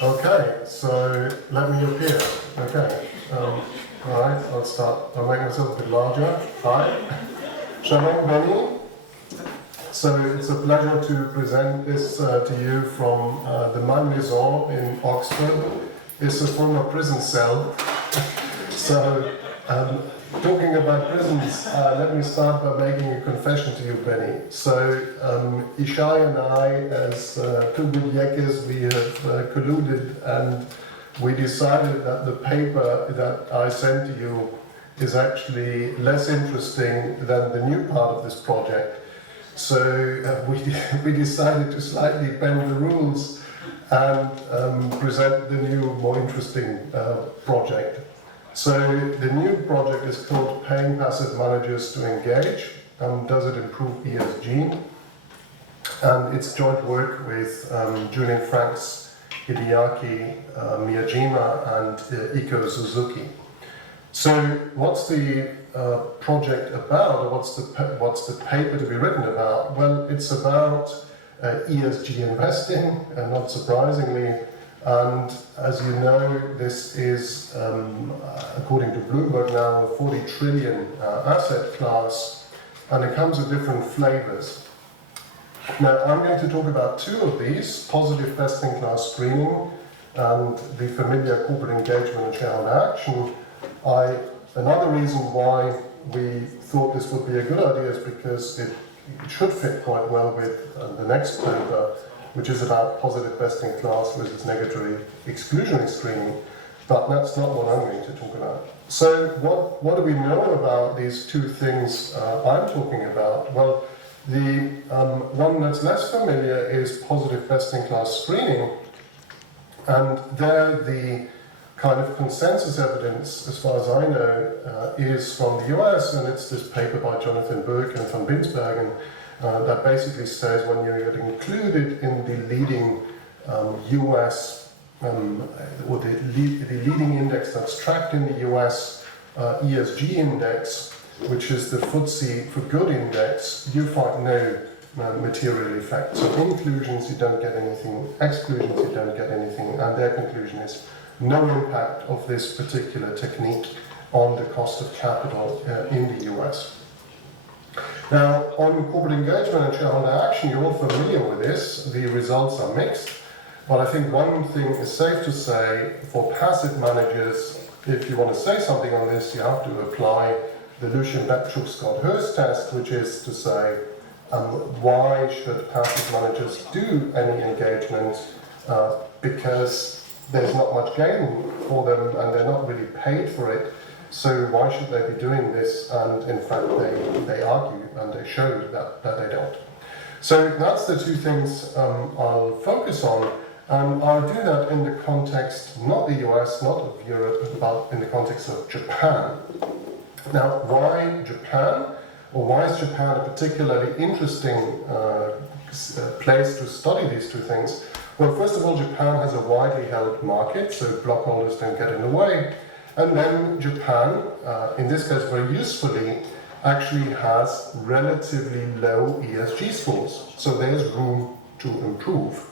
Okay, so let me appear. Okay, all right, I'll start. I'll make myself a bit larger. Hi, Shalom, Benny. So it's a pleasure to present this to you from the Man Maison in Oxford. It's a former prison cell. So, talking about prisons, let me start by making a confession to you, Benny. So, Yishay and I, as two good yekkes, we have colluded, and we decided that the paper that I sent to you is actually less interesting than the new part of this project. So we decided to slightly bend the rules and present the new, more interesting project. So the new project is called Paying Passive Managers to Engage. Does it improve ESG? And it's joint work with Julian Franks, Hideaki Miyajima, and Iko Suzuki. So what's the project about, or what's the paper to be written about? Well, it's about ESG investing, and not surprisingly. And as you know, this is, according to Bloomberg now, a 40 trillion asset class, and it comes with different flavors. Now, I'm going to talk about two of these, positive best-in-class screening and the familiar corporate engagement and shareholder action. Another reason why we thought this would be a good idea is because it should fit quite well with the next paper, which is about positive best-in-class versus negative exclusion screening, but that's not what I'm going to talk about. So what do we know about these two things I'm talking about? Well, the one that's less familiar is positive best-in-class screening, and there the kind of consensus evidence, as far as I know, is from the US, and it's this paper by Jonathan Burke and van Binsbergen, that basically says when you get included in the leading US, or the leading index that's tracked in the US ESG index, which is the FTSE for Good index, you find no material effect. So inclusions, you don't get anything, exclusions, you don't get anything, and their conclusion is no impact of this particular technique on the cost of capital in the US. Now, on corporate engagement and shareholder action, you're all familiar with this. The results are mixed, but I think one thing is safe to say for passive managers, if you want to say something on this, you have to apply the Lucian Bebchuk-Scott-Hurst test, which is to say, why should passive managers do any engagement? Because there's not much gain for them and they're not really paid for it. So why should they be doing this? And in fact, they argue and they show that they don't. So that's the two things I'll focus on. And I'll do that in the context, not the US, not of Europe, but in the context of Japan. Now, why Japan? Or why is Japan a particularly interesting place to study these two things? Well, first of all, Japan has a widely held market, so blockholders don't get in the way. And then Japan, in this case very usefully, actually has relatively low ESG scores. So there's room to improve.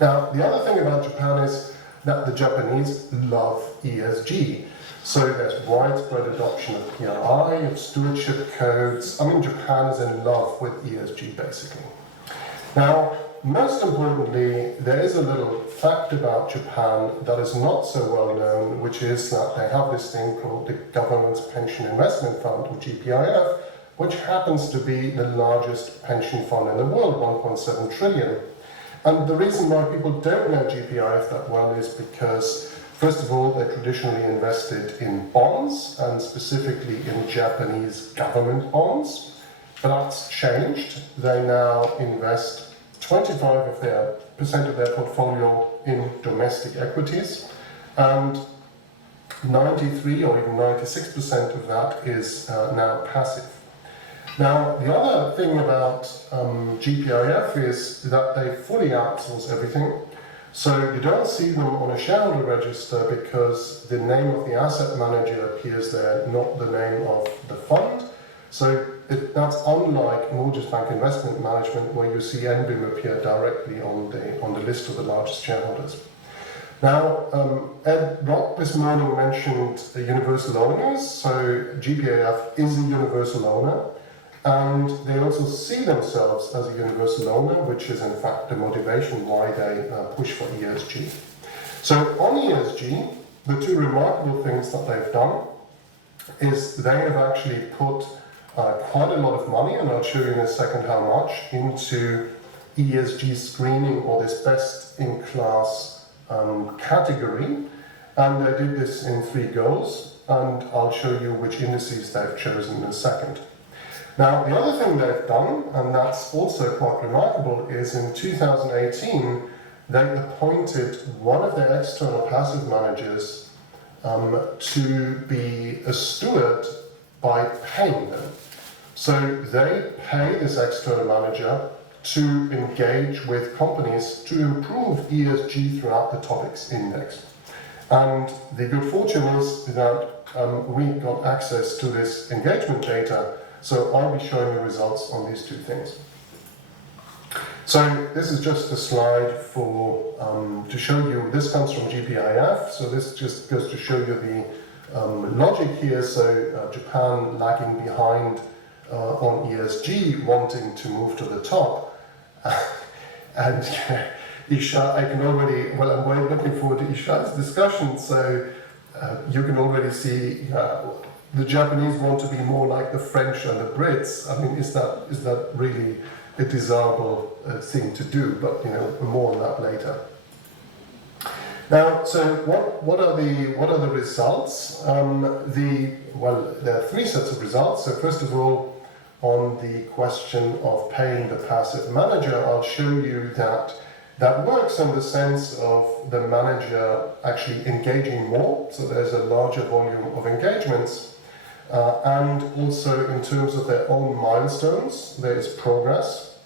Now, the other thing about Japan is that the Japanese love ESG. So there's widespread adoption of PRI, of stewardship codes. I mean, Japan is in love with ESG, basically. Now, most importantly, there is a little fact about Japan that is not so well known, which is that they have this thing called the Government's Pension Investment Fund, or GPIF, which happens to be the largest pension fund in the world, 1.7 trillion. And the reason why people don't know GPIF that well is because, first of all, they traditionally invested in bonds, and specifically in Japanese government bonds. But that's changed. They now invest 25% of their portfolio in domestic equities, and 93 or even 96% of that is now passive. Now, the other thing about GPIF is that they fully outsource everything. So you don't see them on a shareholder register because the name of the asset manager appears there, not the name of the fund. So that's unlike mortgage bank investment management, where you see NBIM appear directly on the list of the largest shareholders. Now, Ed Rock this morning mentioned universal owners, so GPIF is a universal owner, and they also see themselves as a universal owner, which is in fact the motivation why they push for ESG. So on ESG, the two remarkable things that they've done is they have actually put quite a lot of money, and I'll show you in a second how much, into ESG screening, or this best-in-class category, and they did this in 3 goals, and I'll show you which indices they've chosen in a second. Now, the other thing they've done, and that's also quite remarkable, is in 2018 they appointed one of their external passive managers to be a steward by paying them. So they pay this external manager to engage with companies to improve ESG throughout the topics index. And the good fortune is that we got access to this engagement data, so I'll be showing you results on these 2 things. So this is just a slide for to show you, this comes from GPIF, so this just goes to show you the logic here. So Japan lagging behind on ESG, wanting to move to the top. And Yishay, I can already, well, I'm very looking forward to Yishay's discussion, so you can already see the Japanese want to be more like the French and the Brits. I mean, is that really a desirable thing to do? But more on that later. Now, so what are the results? Well, there are 3 sets of results. So first of all, on the question of paying the passive manager, I'll show you that works in the sense of the manager actually engaging more, so there's a larger volume of engagements, and also in terms of their own milestones, there is progress.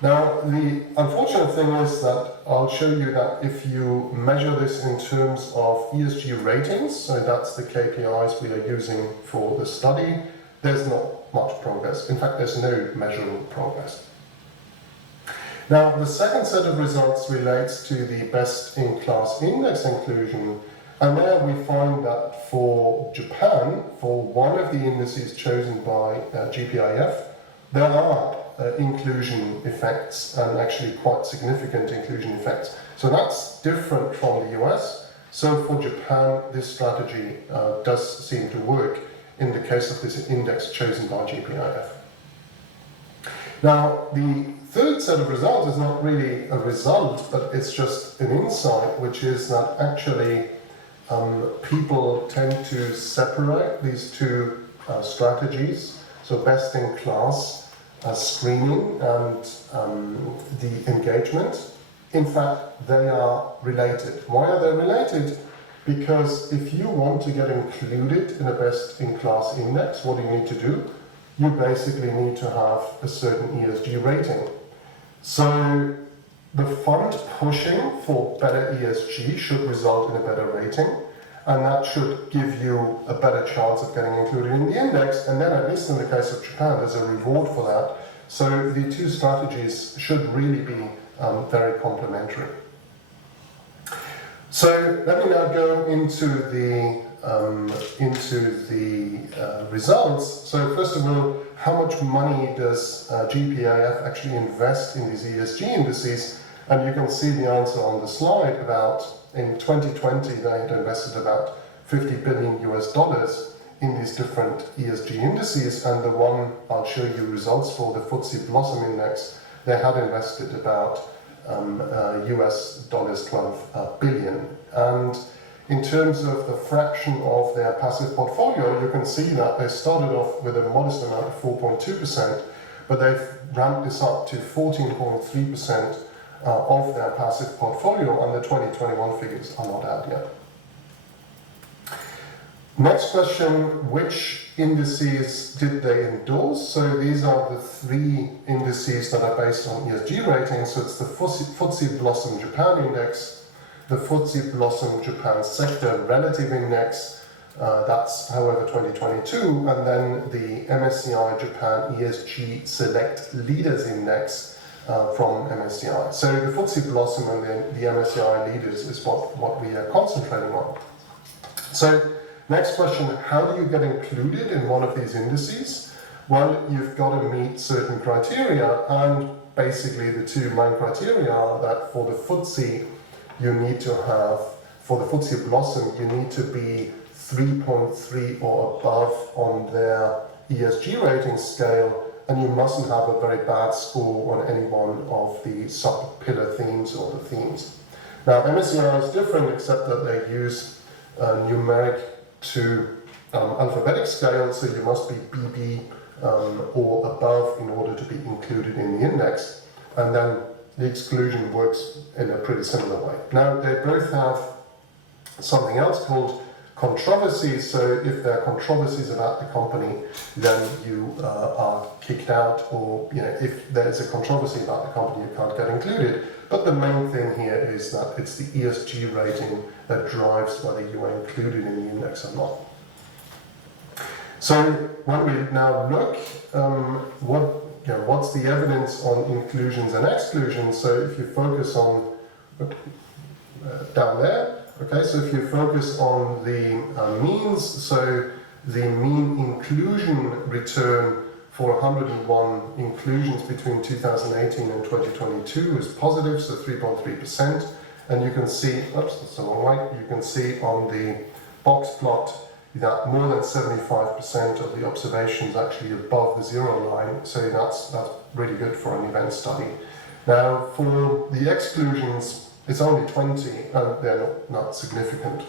Now, the unfortunate thing is that I'll show you that if you measure this in terms of ESG ratings, so that's the KPIs we are using for the study, there's not much progress. In fact, there's no measurable progress. Now, the second set of results relates to the best-in-class index inclusion, and there we find that for Japan, for one of the indices chosen by GPIF, there are inclusion effects, and actually quite significant inclusion effects. So that's different from the US. So for Japan, this strategy does seem to work in the case of this index chosen by GPIF. Now, the third set of results is not really a result, but it's just an insight, which is that actually people tend to separate these 2 strategies, so best in class screening and the engagement. In fact, they are related. Why are they related? Because if you want to get included in a best-in-class index, what do you need to do? You basically need to have a certain ESG rating. So the fund pushing for better ESG should result in a better rating, and that should give you a better chance of getting included in the index, and then at least in the case of Japan, there's a reward for that. So the 2 strategies should really be very complementary. So let me now go into the results. So first of all, how much money does GPIF actually invest in these ESG indices? And you can see the answer on the slide. About in 2020 they had invested about $50 billion in these different ESG indices, and the one I'll show you results for, the FTSE Blossom Index, they had invested about US dollars 12 billion. And in terms of the fraction of their passive portfolio, you can see that they started off with a modest amount of 4.2%, but they've ramped this up to 14.3% of their passive portfolio, and the 2021 figures are not out yet. Next question, which indices did they endorse? So these are the 3 indices that are based on ESG ratings. So it's the FTSE Blossom Japan Index, the FTSE Blossom Japan Sector Relative Index, that's however 2022, and then the MSCI Japan ESG Select Leaders Index, from MSCI. So the FTSE Blossom and the MSCI leaders is what we are concentrating on. So next question, how do you get included in one of these indices? Well, you've got to meet certain criteria, and basically the two main criteria are that for the FTSE, you need to have, for the FTSE Blossom, you need to be 3.3 or above on their ESG rating scale, and you mustn't have a very bad score on any one of the sub-pillar themes or the themes. Now, MSCI is different, except that they use numeric to alphabetic scale, so you must be BB or above in order to be included in the index, and then the exclusion works in a pretty similar way. Now, they both have something else called controversies, so if there are controversies about the company, then you are kicked out, or if there's a controversy about the company, you can't get included. But the main thing here is that it's the ESG rating that drives whether you are included in the index or not. So when we now look, what's the evidence on inclusions and exclusions? So if you focus on down there, okay, so if you focus on the means, so the mean inclusion return for 101 inclusions between 2018 and 2022 is positive, so 3.3%. And you can see, oops, that's the wrong way, you can see on the box plot that more than 75% of the observations actually above the zero line, so that's really good for an event study. Now, for the exclusions, it's only 20, and they're not significant.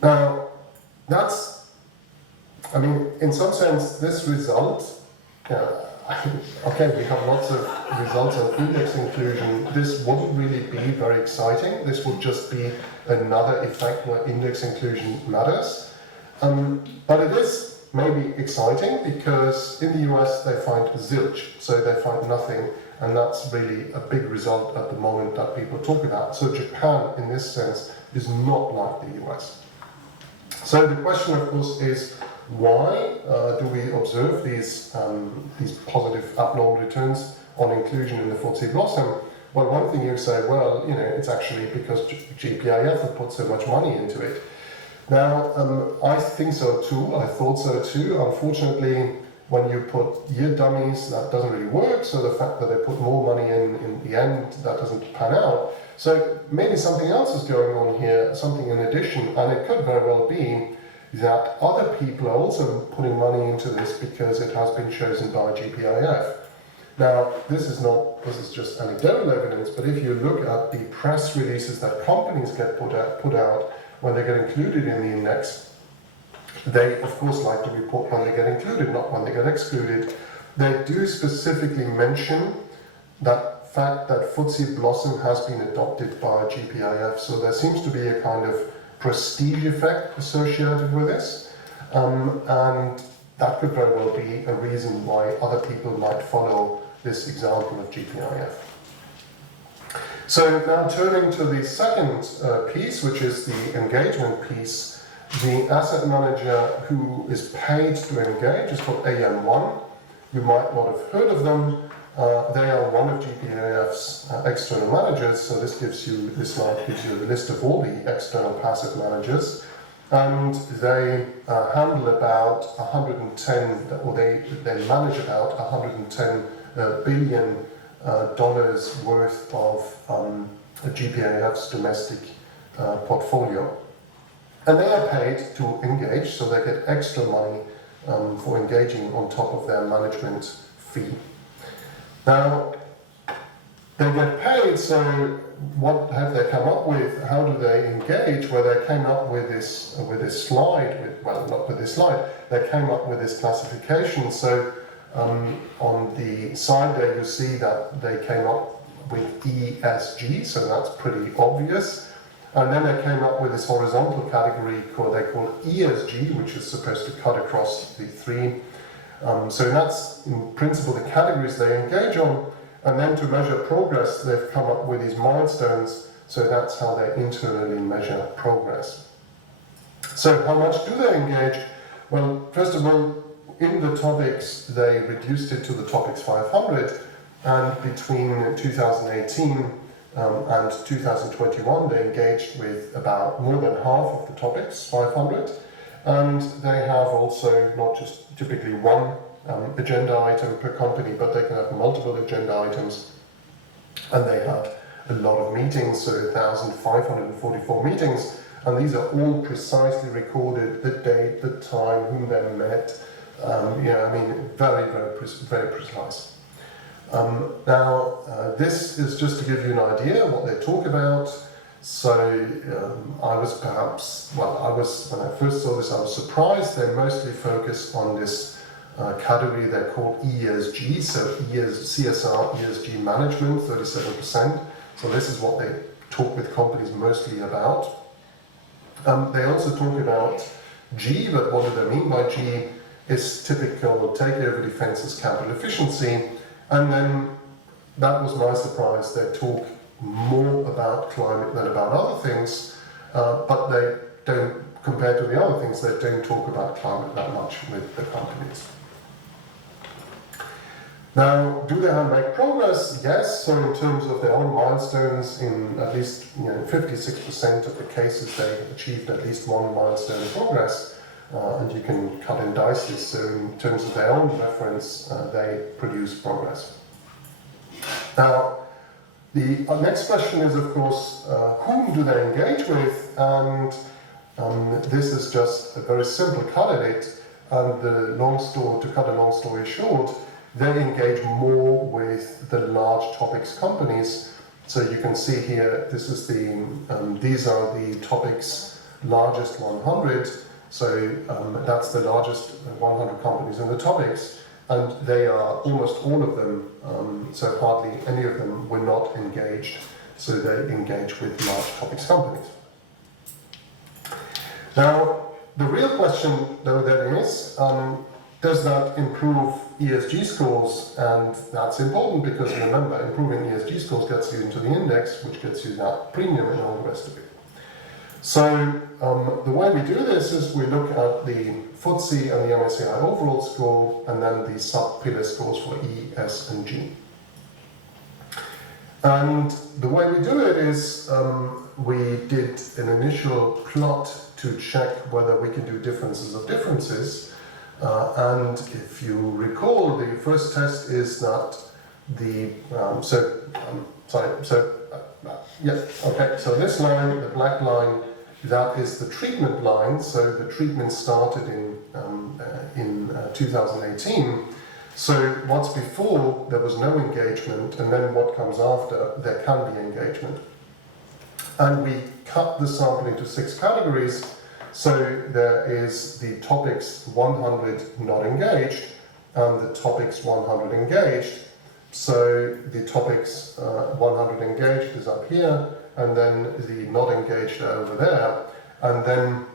Now, in some sense, this result, okay, we have lots of results on index inclusion. This wouldn't really be very exciting. This would just be another effect where index inclusion matters. But it is maybe exciting because in the US they find zilch, so they find nothing, and that's really a big result at the moment that people talk about. So Japan, in this sense, is not like the US. So the question, of course, is why do we observe these positive abnormal returns on inclusion in the FTSE Blossom? Well, one thing you say, well, it's actually because GPIF have put so much money into it. Now, I think so too, I thought so too. Unfortunately, when you put year dummies, that doesn't really work, so the fact that they put more money in the end, that doesn't pan out. So maybe something else is going on here, something in addition, and it could very well be that other people are also putting money into this because it has been chosen by GPIF. Now, this is just anecdotal evidence, but if you look at the press releases that companies get put out when they get included in the index, they of course like to report when they get included, not when they get excluded. They do specifically mention that fact that FTSE Blossom has been adopted by GPIF, so there seems to be a kind of prestige effect associated with this, and that could very well be a reason why other people might follow this example of GPIF. So now turning to the second piece, which is the engagement piece, the asset manager who is paid to engage is called AM1. You might not have heard of them. They are one of GPIF's external managers, so this slide gives you the list of all the external passive managers, and they handle about 110, or they manage about $110 billion worth of GPIF's domestic portfolio. And they are paid to engage, so they get extra money for engaging on top of their management fee. Now, they get paid, so what have they come up with? How do they engage? Well, they came up with this slide, well, not with this slide, they came up with this classification. So on the side there you see that they came up with ESG, so that's pretty obvious. And then they came up with this horizontal category they call ESG, which is supposed to cut across the three. So that's in principle the categories they engage on, and then to measure progress they've come up with these milestones, so that's how they internally measure progress. So how much do they engage? Well, first of all, in the topics, they reduced it to the topics 500, and between 2018 and 2021, they engaged with about more than half of the topics, 500, and they have also not just typically one agenda item per company, but they can have multiple agenda items, and they had a lot of meetings, so 1,544 meetings, and these are all precisely recorded, the date, the time, whom they met, very, very precise. This is just to give you an idea what they talk about. So when I first saw this, I was surprised. They mostly focus on this category they're called ESG, so CSR, ESG management, 37%. So this is what they talk with companies mostly about. They also talk about G, but what do they mean by G? Is typical takeover defenses, capital efficiency, and then that was my surprise. They talk more about climate than about other things, but they don't, compared to the other things, they don't talk about climate that much with the companies. Now, do they make progress? Yes. So in terms of their own milestones, in at least 56% of the cases, they achieved at least one milestone in progress. And you can cut and dice this. So in terms of their own reference, they produce progress. Now, the next question is, of course, whom do they engage with? And this is just a very simple cut at it. And to cut a long story short, they engage more with the large topics companies. So you can see here, this is these are the topics largest 100. So that's the largest 100 companies in the topics, and they are almost all of them, so hardly any of them were not engaged, so they engage with large topics companies. Now, the real question though then is, does that improve ESG scores? And that's important because remember, improving ESG scores gets you into the index, which gets you that premium and all the rest of it. So the way we do this is we look at the FTSE and the MSCI overall score, and then the sub-pillar scores for E, S, and G. And the way we do it is we did an initial plot to check whether we can do differences of differences. And if you recall, the first test is that so so this line, the black line, that is the treatment line. So the treatment started in 2018. So what's before, there was no engagement, and then what comes after, there can be engagement. And we cut the sample into 6 categories. So there is the topics 100 not engaged, and the topics 100 engaged. So the topics 100 engaged is up here, and then the not engaged are over there. And then,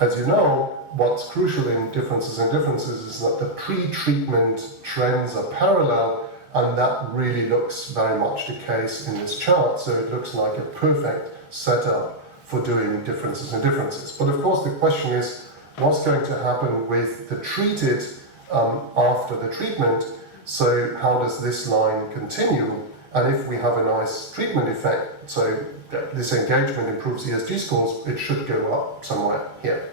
as you know, what's crucial in differences is that the pre-treatment trends are parallel, and that really looks very much the case in this chart. So it looks like a perfect setup for doing differences. But of course the question is, what's going to happen with the treated after the treatment? So how does this line continue? And if we have a nice treatment effect, so this engagement improves ESG scores, it should go up somewhere here.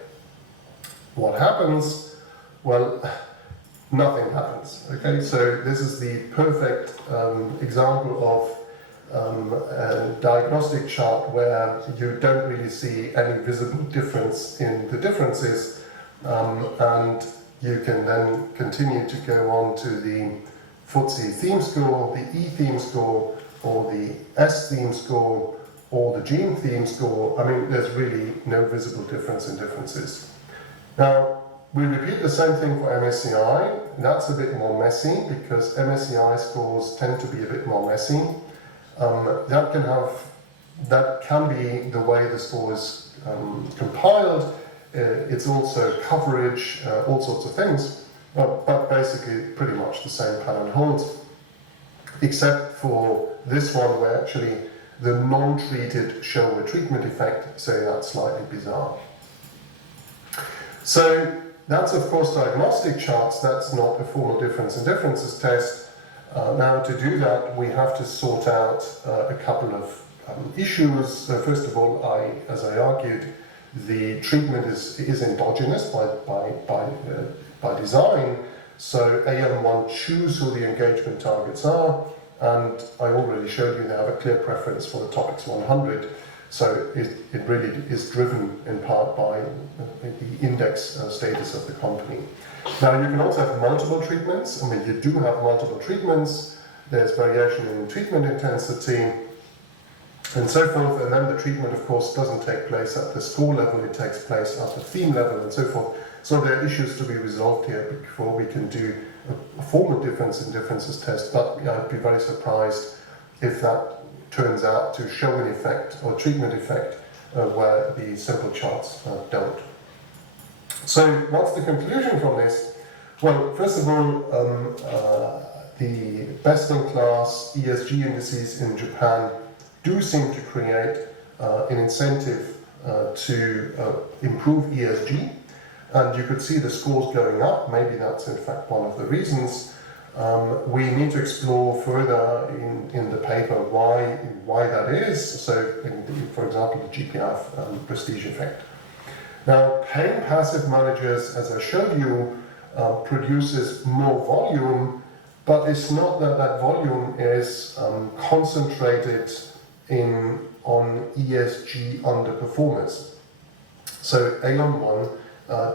What happens? Well, nothing happens. Okay, so this is the perfect example of a diagnostic chart where you don't really see any visible difference in the differences, and you can then continue to go on to the FTSE theme score, the E theme score, or the S theme score, or the G theme score. I mean, there's really no visible difference in differences. Now, we repeat the same thing for MSCI. That's a bit more messy because MSCI scores tend to be a bit more messy. That can be the way the score is compiled. It's also coverage, all sorts of things, but basically pretty much the same pattern holds, except for this one where actually the non-treated show a treatment effect, so that's slightly bizarre. So that's of course diagnostic charts. That's not a formal difference in differences test. Now to do that, we have to sort out a couple of issues. First of all, as I argued, the treatment is endogenous by design. So AM1 choose who the engagement targets are, and I already showed you they have a clear preference for the topics 100. So it really is driven in part by the index status of the company. Now you can also have multiple treatments. I mean, you do have multiple treatments. There's variation in treatment intensity and so forth. And then the treatment, of course, doesn't take place at the score level. It takes place at the theme level and so forth. So there are issues to be resolved here before we can do a formal difference in differences test. But I'd be very surprised if that turns out to show an effect or treatment effect where the simple charts don't. So what's the conclusion from this? Well, first of all, the best-in-class ESG indices in Japan do seem to create an incentive to improve ESG, and you could see the scores going up. Maybe that's in fact one of the reasons. We need to explore further in the paper why that is. So, for example, the gpif prestige effect. Now, paying passive managers, as I showed you, produces more volume, but it's not that that volume is concentrated on ESG underperformers. So Aon1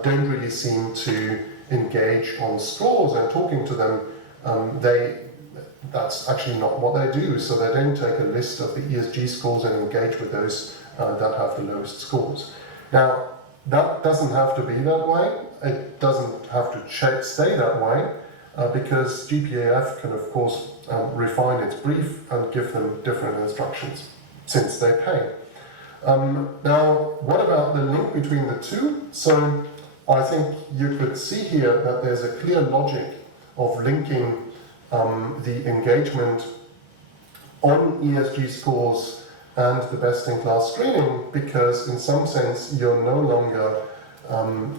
don't really seem to engage on scores and talking to them. That's actually not what they do. So they don't take a list of the ESG scores and engage with those that have the lowest scores. Now, that doesn't have to be that way. It doesn't have to stay that way because GPAF can, of course, refine its brief and give them different instructions since they pay. Now, what about the link between the two? So I think you could see here that there's a clear logic of linking the engagement on ESG scores and the best-in-class screening, because in some sense you're no longer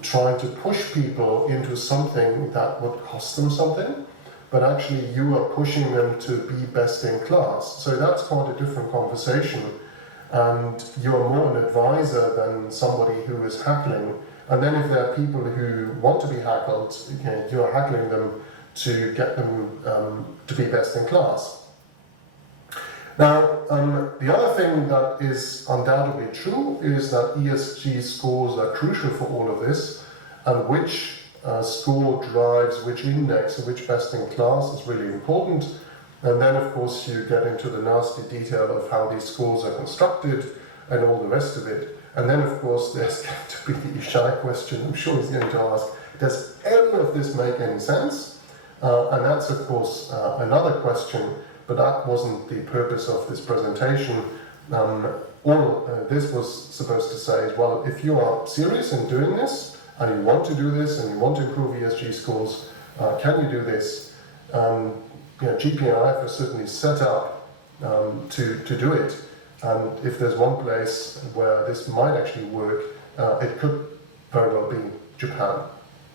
trying to push people into something that would cost them something, but actually you are pushing them to be best-in-class. So that's quite a different conversation, and you're more an advisor than somebody who is hackling. And then if there are people who want to be hackled, you're hackling them to get them to be best-in-class. Now, the other thing that is undoubtedly true is that ESG scores are crucial for all of this, and which score drives which index and which best-in-class is really important. And then, of course, you get into the nasty detail of how these scores are constructed and all the rest of it. And then, of course, there's going to be the Yishay question. I'm sure he's going to ask, does any of this make any sense? And that's, of course, another question. But that wasn't the purpose of this presentation. All this was supposed to say is, well, if you are serious in doing this, and you want to do this, and you want to improve ESG scores, can you do this? GPIF is certainly set up to do it. And if there's one place where this might actually work, it could very well be Japan.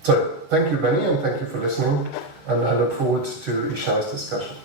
So thank you, Benny, and thank you for listening. And I look forward to Yishay's discussion.